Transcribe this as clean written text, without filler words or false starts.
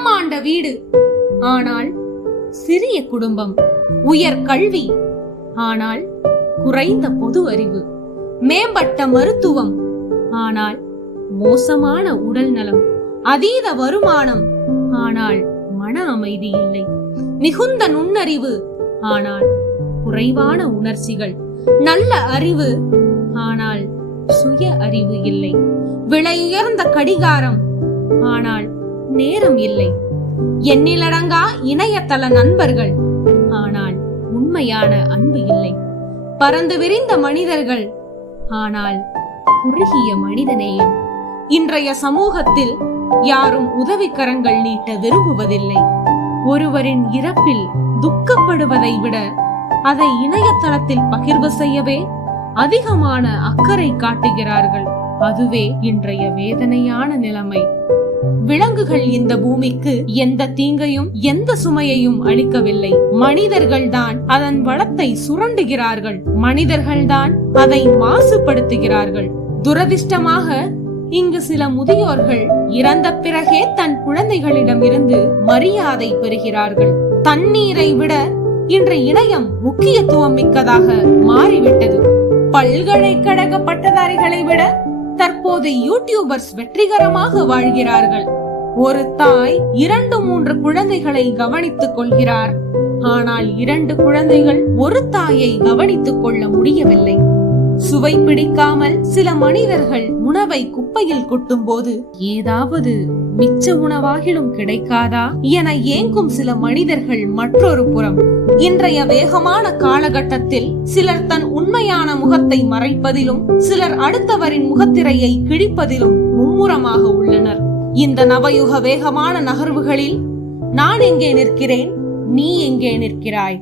பிரம்மாண்ட வீடு, ஆனால் சிறிய குடும்பம். உயர் கல்வி, ஆனால் குறைந்த பொது அறிவு. மேம்பட்ட மருத்துவம், ஆனால் மோசமான உடல் நலம். அதீத வருமானம், ஆனால் மன அமைதி இல்லை. மிகுந்த நுண்ணறிவு, ஆனால் குறைவான உணர்ச்சிகள். நல்ல அறிவு, ஆனால் சுய அறிவு இல்லை. விலையுயர்ந்த கடிகாரம், ஆனால் நேரம் இல்லை. எண்ணிலடங்கா இணையதள நண்பர்கள், ஆனால் உண்மையான அன்பு இல்லை. பறந்து விரிந்த மனிதர்கள், ஆனால் குறுகிய மனிதநேயம். இன்றைய சமூகத்தில் யாரும் உதவிக்கரங்கள் நீட்ட விரும்புவதில்லை. ஒருவரின் இறப்பில் துக்கப்படுவதை விட அதை இணையதளத்தில் பகிர்வு செய்யவே அதிகமான அக்கறை காட்டுகிறார்கள். அதுவே இன்றைய வேதனையான நிலைமை. விலங்குகள் இந்த பூமிக்கு எந்த தீங்கையும் எந்த சுமையையும் அளிக்கவில்லை. மனிதர்கள்தான் அதன் வளத்தை சுரண்டுகிறார்கள். மனிதர்கள்தான் அதை மாசுபடுத்துகிறார்கள். துரதிர்ஷ்டமாக இங்கு சில முதியோர்கள் இறந்த பிறகே தன் குழந்தைகளிடம் இருந்து மரியாதை பெறுகிறார்கள். தண்ணீரை விட இன்று இணையம் முக்கியத்துவம் மிக்கதாக மாறிவிட்டது. பல்கலைக்கழக பட்டதாரிகளை விட தற்போது யூடியூபர்ஸ் வெற்றிகரமாக வாழ்கிறார்கள். ஒரு தாய் 2-3 குழந்தைகளை கவனித்துக் கொள்கிறார். ஆனால் 2 குழந்தைகள் ஒரு தாயை கவனித்துக் கொள்ள முடியவில்லை. சுவை பிடிக்காமல் சில மனிதர்கள் உணவை குப்பையில் கொட்டும் போது ஏதாவது மிச்ச உணவாகிலும் கிடைக்காதா என ஏங்கும் சில மனிதர்கள் மற்றொரு புறம். இன்றைய வேகமான காலகட்டத்தில் சிலர் தன் உண்மையான முகத்தை மறைப்பதிலும் சிலர் அடுத்தவரின் முகத்திரையை கிழிப்பதிலும் மும்முரமாக உள்ளனர். இந்த நவயுக வேகமான நகர்வுகளில் நான் எங்கே நிற்கிறேன், நீ எங்கே நிற்கிறாய்?